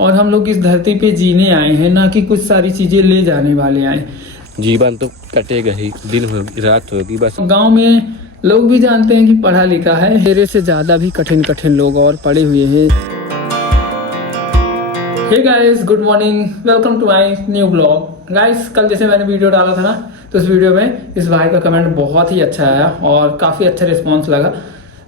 और हम लोग इस धरती पे जीने आए हैं, ना कि कुछ सारी चीजें ले जाने वाले आए। जीवन तो कटेगा ही, दिन होगी रात होगी बस। गांव में लोग भी जानते हैं कि पढ़ा लिखा है, मेरे से ज्यादा भी कठिन कठिन लोग और पढ़े हुए हैं। Hey guys, good morning, welcome to my new blog. Guys, कल जैसे मैंने वीडियो डाला था ना, तो उस वीडियो में इस भाई का कमेंट बहुत ही अच्छा आया और काफ़ी अच्छा रिस्पांस लगा।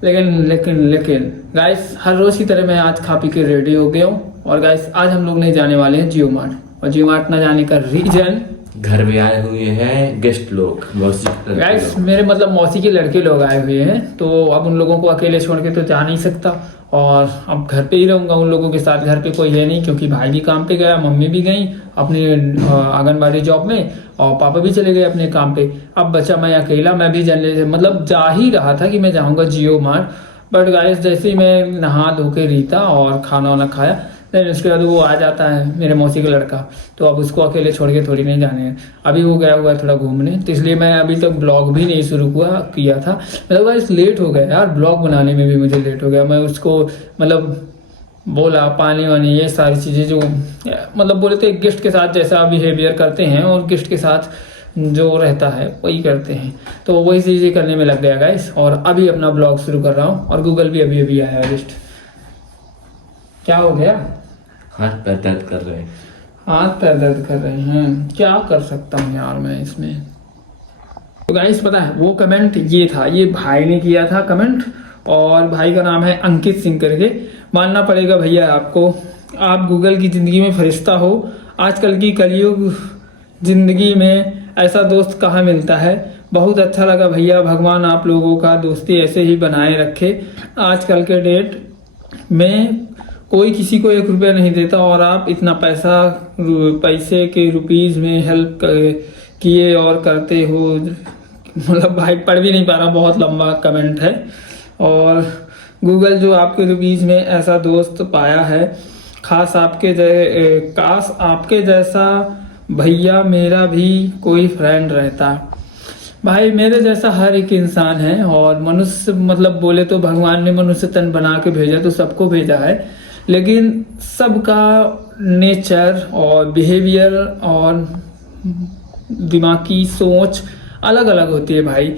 लेकिन गाइस, हर रोज़ की तरह मैं आज खा पी के रेडी हो गया हूँ। और गाइस, आज हम लोग नहीं जाने वाले हैं जियो मार्ट। और जियो मार्ट ना जाने का रीजन, घर में आए हुए हैं गेस्ट लोग, मौसी गाइस मेरे मतलब मौसी के लड़के लोग आए हुए हैं, तो अब उन लोगों को अकेले छोड़ के तो जा नहीं सकता। और अब घर पे ही रहूंगा उन लोगों के साथ। घर पे कोई है नहीं, क्योंकि भाई भी काम पे गया, मम्मी भी गई अपनी आंगनबाड़ी जॉब में, और पापा भी चले गए अपने काम पे। अब बचा मैं अकेला। मैं भी मतलब जा ही रहा था कि मैं जाऊंगा जियो मार्ट, बट गाइस जैसे ही मैं नहा धो के रीता और खाना वाना खाया, देन उसके बाद वो आ जाता है मेरे मौसी का लड़का, तो अब उसको अकेले छोड़ के थोड़ी नहीं जाने हैं। अभी वो गया हुआ है थोड़ा घूमने, तो इसलिए मैं अभी तक ब्लॉग भी नहीं शुरू किया था। मतलब गाइस लेट हो गया यार, ब्लॉग बनाने में भी मुझे लेट हो गया। मैं उसको मतलब बोला पानी वानी ये सारी चीज़ें जो मतलब बोले तो एक गेस्ट के साथ जैसा बिहेवियर करते हैं और गेस्ट के साथ जो रहता है वही करते हैं, तो वही चीज़ें करने में लग गया गाइस। और अभी अपना ब्लॉग शुरू कर रहा हूँ, और गूगल भी अभी अभी आया जस्ट। क्या हो गया? हाथ पैर दर्द कर रहे हैं। हाथ पैर दर्द कर रहे हैं, क्या कर सकता हूँ यार मैं इसमें। तो गाइस पता है वो कमेंट ये था, ये भाई ने किया था कमेंट, और भाई का नाम है अंकित सिंह करके। मानना पड़ेगा भैया आपको, आप गूगल की ज़िंदगी में फरिश्ता हो। आजकल की कलयुग ज़िंदगी में ऐसा दोस्त कहाँ मिलता है। बहुत अच्छा लगा भैया, भगवान आप लोगों का दोस्ती ऐसे ही बनाए रखे। आजकल के डेट में कोई किसी को 1 रुपया नहीं देता, और आप इतना पैसे के रुपीज़ में हेल्प किए और करते हो। मतलब भाई पढ़ भी नहीं पा रहा, बहुत लंबा कमेंट है। और गूगल जो आपके रुपीज़ में ऐसा दोस्त पाया है, काश आपके जैसा भैया मेरा भी कोई फ्रेंड रहता। भाई मेरे जैसा हर एक इंसान है, और मनुष्य मतलब बोले तो भगवान ने मनुष्य तन बना के भेजा तो सबको भेजा है, लेकिन सबका नेचर और बिहेवियर और दिमाग की सोच अलग अलग होती है भाई।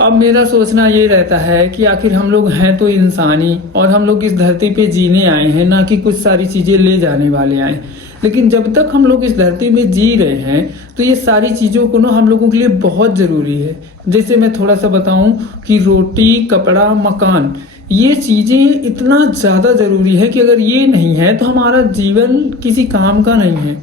अब मेरा सोचना ये रहता है कि आखिर हम लोग हैं तो इंसानी, और हम लोग इस धरती पे जीने आए हैं, ना कि कुछ सारी चीज़ें ले जाने वाले आए। लेकिन जब तक हम लोग इस धरती में जी रहे हैं, तो ये सारी चीज़ों को ना हम लोगों के लिए बहुत ज़रूरी है। जैसे मैं थोड़ा सा बताऊं कि रोटी, कपड़ा, मकान, ये चीज़ें इतना ज़्यादा ज़रूरी है कि अगर ये नहीं है तो हमारा जीवन किसी काम का नहीं है।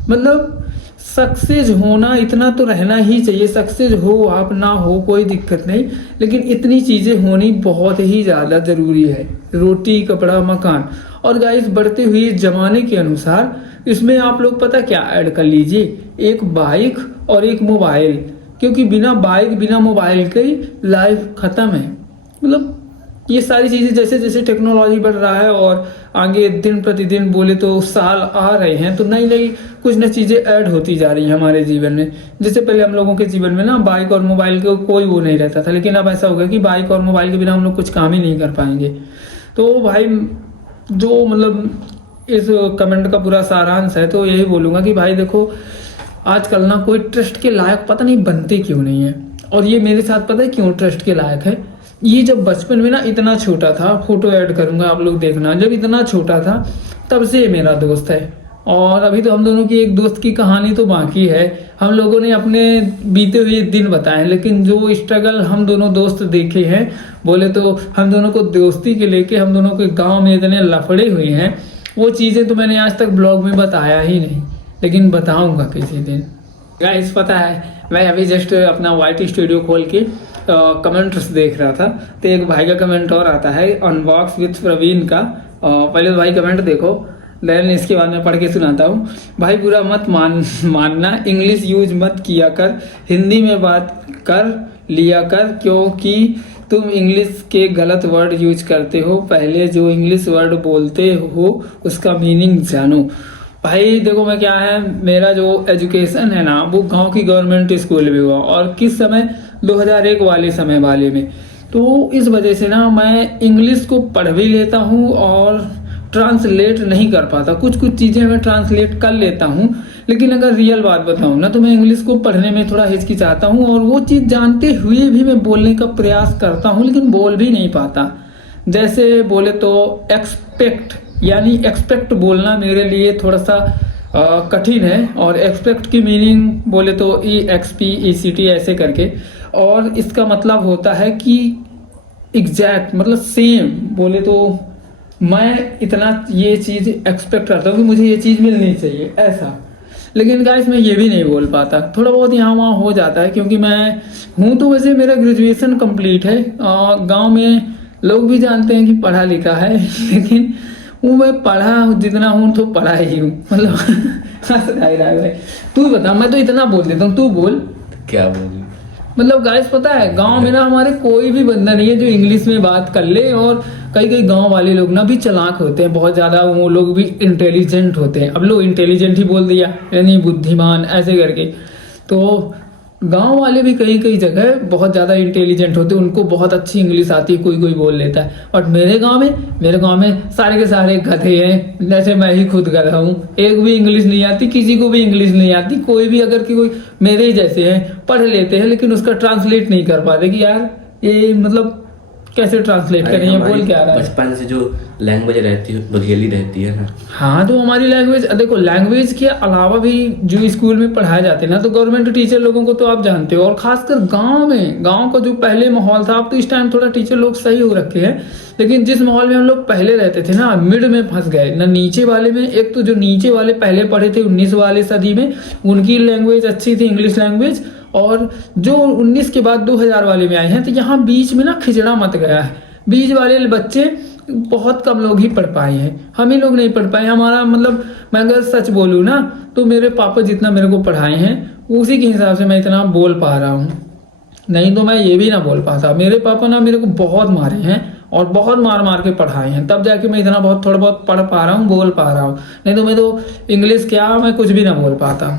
मतलब सक्सेस होना इतना तो रहना ही चाहिए। सक्सेस हो आप ना हो कोई दिक्कत नहीं, लेकिन इतनी चीज़ें होनी बहुत ही ज़्यादा ज़रूरी है। रोटी, कपड़ा, मकान। और गाइस बढ़ते हुए ज़माने के अनुसार इसमें आप लोग पता क्या ऐड कर लीजिए, एक बाइक और एक मोबाइल, क्योंकि बिना बाइक बिना मोबाइल के लाइफ ख़त्म है। मतलब ये सारी चीज़ें जैसे जैसे टेक्नोलॉजी बढ़ रहा है और आगे दिन प्रतिदिन बोले तो साल आ रहे हैं, तो नई नई कुछ न चीज़ें ऐड होती जा रही हैं हमारे जीवन में। जैसे पहले हम लोगों के जीवन में ना बाइक और मोबाइल का कोई वो नहीं रहता था, लेकिन अब ऐसा हो गया कि बाइक और मोबाइल के बिना हम लोग कुछ काम ही नहीं कर पाएंगे। तो भाई जो मतलब इस कमेंट का पूरा सारांश है, तो यही बोलूँगा कि भाई देखो, आजकल ना कोई ट्रस्ट के लायक पता नहीं बनते क्यों नहीं है। और ये मेरे साथ पता है क्यों ट्रस्ट के लायक है। ये जब बचपन में ना इतना छोटा था, फोटो ऐड करूंगा आप लोग देखना, जब इतना छोटा था तब से मेरा दोस्त है। और अभी तो हम दोनों की एक दोस्त की कहानी तो बाकी है। हम लोगों ने अपने बीते हुए दिन बताए, लेकिन जो स्ट्रगल हम दोनों दोस्त देखे हैं, बोले तो हम दोनों को दोस्ती के लेके हम दोनों के गाँव में इतने लफड़े हुए हैं, वो चीज़ें तो मैंने आज तक ब्लॉग में बताया ही नहीं, लेकिन बताऊंगा किसी दिन। गाइस पता है मैं अभी जस्ट अपना वाइट स्टूडियो खोल के कमेंट्स देख रहा था, तो एक भाई का कमेंट और आता है अनबॉक्स विथ प्रवीण का। पहले तो भाई कमेंट देखो, देन इसके बाद में पढ़ के सुनाता हूँ। भाई बुरा मत मानना, इंग्लिश यूज मत किया कर, हिंदी में बात कर लिया कर, क्योंकि तुम इंग्लिश के गलत वर्ड यूज करते हो। पहले जो इंग्लिश वर्ड बोलते हो उसका मीनिंग जानो। भाई देखो मैं क्या है, मेरा जो एजुकेशन है ना वो गांव की गवर्नमेंट स्कूल में हुआ, और किस समय 2001 वाले समय वाले में। तो इस वजह से ना मैं इंग्लिश को पढ़ भी लेता हूँ और ट्रांसलेट नहीं कर पाता। कुछ कुछ चीज़ें मैं ट्रांसलेट कर लेता हूँ, लेकिन अगर रियल बात बताऊँ ना तो मैं इंग्लिश को पढ़ने में थोड़ा हिचकिचाता हूँ, और वो चीज़ जानते हुए भी मैं बोलने का प्रयास करता हूँ लेकिन बोल भी नहीं पाता। जैसे बोले तो एक्सपेक्ट, यानी एक्सपेक्ट बोलना मेरे लिए थोड़ा सा कठिन है, और एक्सपेक्ट की मीनिंग बोले तो EXPECT ऐसे करके, और इसका मतलब होता है कि एग्जैक्ट, मतलब सेम। बोले तो मैं इतना ये चीज़ एक्सपेक्ट करता हूँ कि मुझे ये चीज़ मिलनी चाहिए ऐसा, लेकिन गाइस मैं ये भी नहीं बोल पाता। थोड़ा बहुत यहाँ वहाँ हो जाता है, क्योंकि मैं हूँ तो वैसे मेरा ग्रेजुएशन कंप्लीट है, गांव में लोग भी जानते हैं कि पढ़ा लिखा है, लेकिन वो मैं पढ़ा जितना हूँ तो पढ़ा ही हूँ, मतलब हंस रहा है भाई। तू बता, मैं तो इतना बोल देता हूँ, तू बोल। क्या बोलूं? मतलब गाइस पता है गांव में ना हमारे कोई भी बंदा नहीं है जो इंग्लिश में बात कर ले, और कई कई गांव वाले लोग ना भी चालाक होते हैं बहुत ज़्यादा, वो लोग भी इंटेलिजेंट होते हैं। अब लोग इंटेलिजेंट ही बोल दिया, यानी बुद्धिमान ऐसे करके। तो गांव वाले भी कई कई जगह बहुत ज़्यादा इंटेलिजेंट होते हैं, उनको बहुत अच्छी इंग्लिश आती है, कोई कोई बोल लेता है। बट मेरे गांव में सारे के सारे गधे हैं, जैसे मैं ही खुद गधा हूँ, एक भी इंग्लिश नहीं आती, किसी को भी इंग्लिश नहीं आती। कोई भी अगर कि कोई मेरे ही जैसे हैं पढ़ लेते हैं, लेकिन उसका ट्रांसलेट नहीं कर पाते कि यार ये मतलब कैसे ट्रांसलेट करें, ये बोल क्या रहा है। बचपन से जो लैंग्वेज रहती है बघेली रहती है ना। हाँ, तो हमारी लैंग्वेज देखो, लैंग्वेज के अलावा भी जो स्कूल में पढ़ाया जाते हैं ना, तो गवर्नमेंट टीचर लोगों को तो आप जानते हो, और खासकर गांव का जो पहले माहौल था, अब तो इस टाइम थोड़ा टीचर लोग सही हो रखे हैं, लेकिन जिस माहौल में हम लोग पहले रहते थे ना, मिड में फंस गए ना, नीचे वाले में। एक तो जो नीचे वाले पहले पढ़े थे 19 वाले सदी में, उनकी लैंग्वेज अच्छी थी, इंग्लिश लैंग्वेज, और जो 19 के बाद 2000 वाले में आए हैं, तो यहाँ बीच में ना खिचड़ा मत गया है। बीच वाले बच्चे बहुत कम लोग ही पढ़ पाए हैं, हम ही लोग नहीं पढ़ पाए। हमारा मतलब, मैं अगर सच बोलूँ ना तो मेरे पापा जितना मेरे को पढ़ाए हैं उसी के हिसाब से मैं इतना बोल पा रहा हूँ, नहीं तो मैं ये भी ना बोल पाता। मेरे पापा ना मेरे को बहुत मारे हैं और बहुत मार मार के पढ़ाए हैं, तब जाके मैं इतना बहुत थोड़ा बहुत पढ़ पा रहा हूँ, बोल पा रहा हूँ, नहीं तो मैं तो इंग्लिश क्या, मैं कुछ भी ना बोल पाता।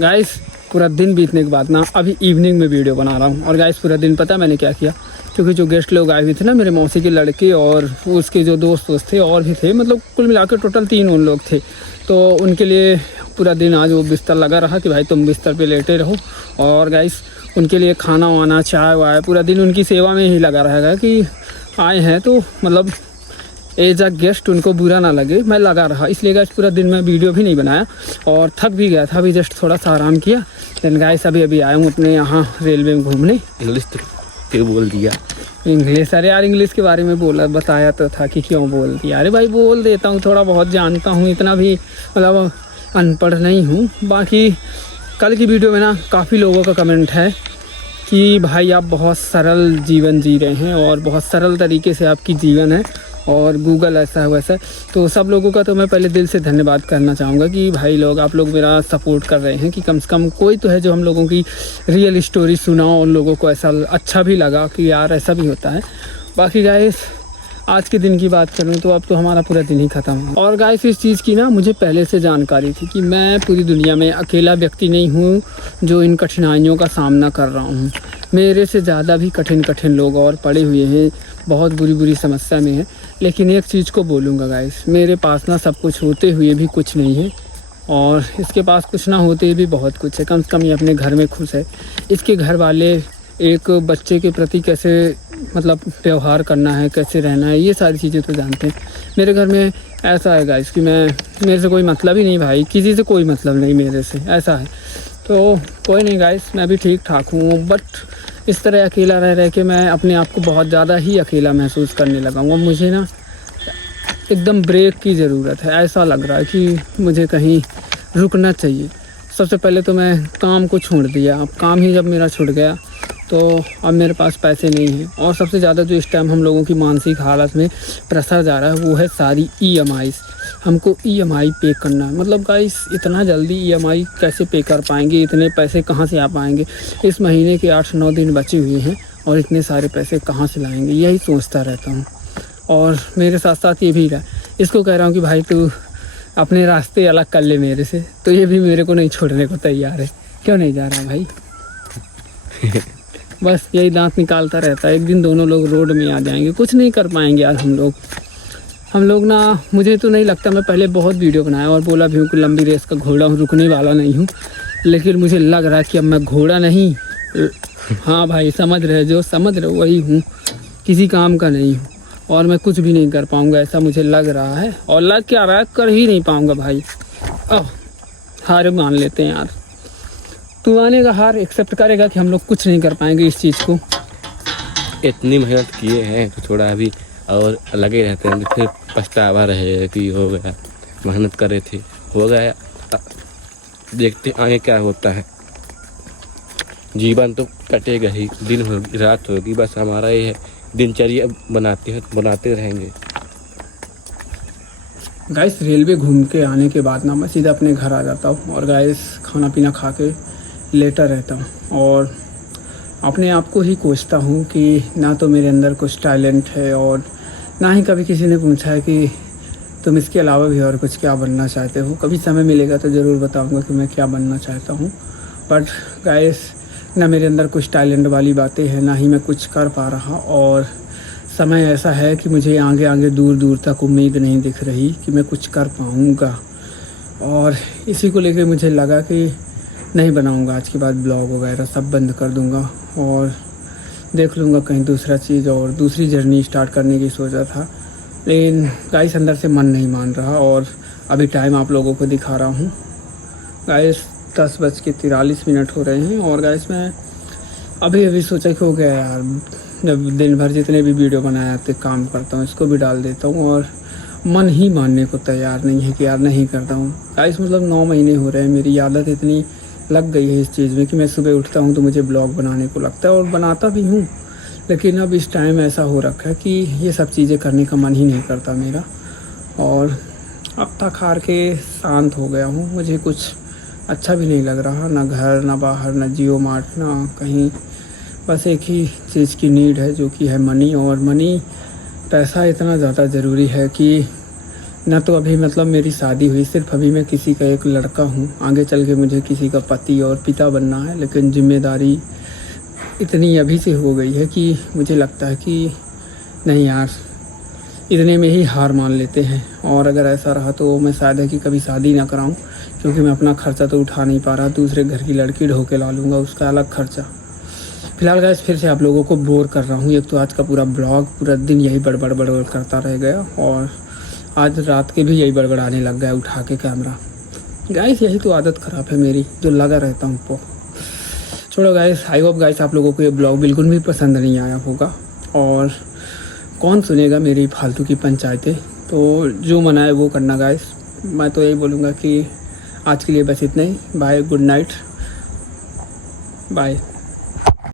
गाइस पूरा दिन बीतने के बाद ना अभी इवनिंग में वीडियो बना रहा हूँ, और गाइस पूरा दिन पता है मैंने क्या किया, क्योंकि जो गेस्ट लोग आए हुए थे ना, मेरे मौसी के लड़के और उसके जो दोस्त थे और भी थे, मतलब कुल मिलाकर टोटल 3 उन लोग थे। तो उनके लिए पूरा दिन आज वो बिस्तर लगा रहा कि भाई तुम बिस्तर पे लेटे रहो, और गाइस उनके लिए खाना वाना चाय वाय पूरा दिन उनकी सेवा में ही लगा रहेगा कि आए हैं तो मतलब एज अ गेस्ट उनको बुरा ना लगे, मैं लगा रहा। इसलिए गाइस पूरा दिन मैं वीडियो भी नहीं बनाया और थक भी गया था, अभी जस्ट थोड़ा सा आराम किया। देन गाइस अभी आया हूँ अपने यहाँ रेलवे में घूमने। इंग्लिश तो क्यों बोल दिया? इंग्लिश, अरे यार इंग्लिश के बारे में बताया तो था कि क्यों बोल दिया। अरे भाई बोल देता हूँ, थोड़ा बहुत जानता हूँ, इतना भी मतलब अनपढ़ नहीं हूँ। बाकी कल की वीडियो में ना काफ़ी लोगों का कमेंट है कि भाई आप बहुत सरल जीवन जी रहे हैं और बहुत सरल तरीके से आपकी जीवन है, और गूगल ऐसा है वैसा है। तो सब लोगों का तो मैं पहले दिल से धन्यवाद करना चाहूँगा कि भाई लोग आप लोग मेरा सपोर्ट कर रहे हैं, कि कम से कम कोई तो है जो हम लोगों की रियल स्टोरी सुनाओ और लोगों को ऐसा अच्छा भी लगा कि यार ऐसा भी होता है। बाकी गाइस आज के दिन की बात करूँ तो अब तो हमारा पूरा दिन ही ख़त्म है। और गाइस इस चीज़ की ना मुझे पहले से जानकारी थी कि मैं पूरी दुनिया में अकेला व्यक्ति नहीं हूँ जो इन कठिनाइयों का सामना कर रहा हूँ। मेरे से ज़्यादा भी कठिन लोग और पड़े हुए हैं, बहुत बुरी समस्या में है। लेकिन एक चीज़ को बोलूँगा गाइस, मेरे पास ना सब कुछ होते हुए भी कुछ नहीं है, और इसके पास कुछ ना होते भी बहुत कुछ है। कम से कम ये अपने घर में खुश है। इसके घर वाले एक बच्चे के प्रति कैसे मतलब व्यवहार करना है, कैसे रहना है, ये सारी चीज़ें तो जानते हैं। मेरे घर में ऐसा है गाइस कि मेरे से कोई मतलब ही नहीं भाई, किसी से कोई मतलब नहीं मेरे से, ऐसा है। तो कोई नहीं गाइस, मैं भी ठीक ठाक हूँ, बट इस तरह अकेला रह के मैं अपने आप को बहुत ज़्यादा ही अकेला महसूस करने लगा हूँ। मुझे ना एकदम ब्रेक की ज़रूरत है, ऐसा लग रहा है कि मुझे कहीं रुकना चाहिए। सबसे पहले तो मैं काम को छोड़ दिया, अब काम ही जब मेरा छूट गया तो अब मेरे पास पैसे नहीं हैं, और सबसे ज़्यादा जो इस टाइम हम लोगों की मानसिक हालत में प्रेशर जा रहा है वो है सारी EMIs। हमको EMI पे करना है। मतलब गाइस इतना जल्दी EMI कैसे पे कर पाएंगे, इतने पैसे कहाँ से आ पाएंगे? इस महीने के 8-9 दिन बचे हुए हैं और इतने सारे पैसे कहाँ से लाएंगे, यही सोचता रहता हूँ। और मेरे साथ साथ ये भी रहा, इसको कह रहा हूँ कि भाई तू अपने रास्ते अलग कर ले मेरे से, तो ये भी मेरे को नहीं छोड़ने को तैयार है। क्यों नहीं जा रहा भाई? बस यही दांत निकालता रहता है। एक दिन दोनों लोग रोड में आ जाएंगे, कुछ नहीं कर पाएंगे यार हम लोग। हम लोग ना, मुझे तो नहीं लगता, मैं पहले बहुत वीडियो बनाया और बोला भी हूँ कि लंबी रेस का घोड़ा हूँ, रुकने वाला नहीं हूँ, लेकिन मुझे लग रहा है कि अब मैं घोड़ा नहीं, हाँ भाई समझ रहे, जो समझ रहे वही हूँ, किसी काम का नहीं हूँ और मैं कुछ भी नहीं कर पाऊँगा, ऐसा मुझे लग रहा है। और लग क्या रहा है, कर ही नहीं पाऊँगा भाई। अब हार मान लेते हैं यार। तू आने का हार एक्सेप्ट करेगा कि हम लोग कुछ नहीं कर पाएंगे इस चीज़ को। इतनी मेहनत किए हैं तो थोड़ा अभी और लगे रहते हैं, फिर पछतावा रहेगा कि हो गया, मेहनत कर रहे थे, हो गया, देखते आगे क्या होता है। जीवन तो कटेगा ही, दिन होगी रात होगी, बस हमारा ये है दिनचर्या बनाते रहेंगे। गाइस रेलवे घूम के आने के बाद ना मैं सीधा अपने घर आ जाता हूँ और गाइस खाना पीना खा के लेटा रहता हूँ और अपने आप को ही कोसता हूँ कि ना तो मेरे अंदर कुछ टैलेंट है और ना ही कभी किसी ने पूछा है कि तुम इसके अलावा भी और कुछ क्या बनना चाहते हो। कभी समय मिलेगा तो ज़रूर बताऊँगा कि मैं क्या बनना चाहता हूँ। बट गाइस ना मेरे अंदर कुछ टैलेंट वाली बातें हैं, ना ही मैं कुछ कर पा रहा और समय ऐसा है कि मुझे आगे आगे दूर दूर तक उम्मीद नहीं दिख रही कि मैं कुछ कर पाऊँगा। और इसी को लेकर मुझे लगा कि नहीं बनाऊँगा आज के बाद ब्लॉग वगैरह, सब बंद कर दूँगा और देख लूँगा कहीं दूसरा चीज़ और दूसरी जर्नी स्टार्ट करने की सोचा था। लेकिन गाइस अंदर से मन नहीं मान रहा और अभी टाइम आप लोगों को दिखा रहा हूँ। गाइस 10:43 हो रहे हैं और गाइस मैं अभी सोचा कि हो गया यार, जब दिन भर जितने भी वीडियो बनाया थे काम करता हूँ, इसको भी डाल देता हूँ और मन ही मानने को तैयार नहीं है कि यार नहीं करता हूँ। गाइस मतलब 9 महीने हो रहे हैं, मेरी आदत इतनी लग गई है इस चीज़ में कि मैं सुबह उठता हूँ तो मुझे ब्लॉग बनाने को लगता है और बनाता भी हूँ। लेकिन अब इस टाइम ऐसा हो रखा है कि ये सब चीज़ें करने का मन ही नहीं करता मेरा और अब थक हार के शांत हो गया हूँ। मुझे कुछ अच्छा भी नहीं लग रहा, ना घर ना बाहर ना जियो मार्ट ना कहीं, बस एक ही चीज़ की नीड है जो कि है मनी। और मनी पैसा इतना ज़्यादा ज़रूरी है कि ना तो अभी मतलब मेरी शादी हुई, सिर्फ अभी मैं किसी का एक लड़का हूँ, आगे चल के मुझे किसी का पति और पिता बनना है। लेकिन जिम्मेदारी इतनी अभी से हो गई है कि मुझे लगता है कि नहीं यार, इतने में ही हार मान लेते हैं। और अगर ऐसा रहा तो मैं शायद है कि कभी शादी ना कराऊं, क्योंकि मैं अपना खर्चा तो उठा नहीं पा रहा, दूसरे घर की लड़की ढो के ला लूँगा, उसका अलग खर्चा। फिलहाल गाइस फिर से आप लोगों को बोर कर रहा हूँ। एक तो आज का पूरा ब्लॉग पूरा दिन यही बड़बड़ करता रह गया और आज रात के भी यही बड़बड़ाने लग गया उठा के कैमरा। गाइस यही तो आदत ख़राब है मेरी, जो लगा रहता हूँ तो छोड़ो गाइस। आई होप गाइस आप लोगों को ये ब्लॉग बिल्कुल भी पसंद नहीं आया होगा और कौन सुनेगा मेरी फालतू की पंचायतें। तो जो मना है वो करना गाइस। मैं तो यही बोलूँगा कि आज के लिए बस इतना ही। Bye, good night, bye.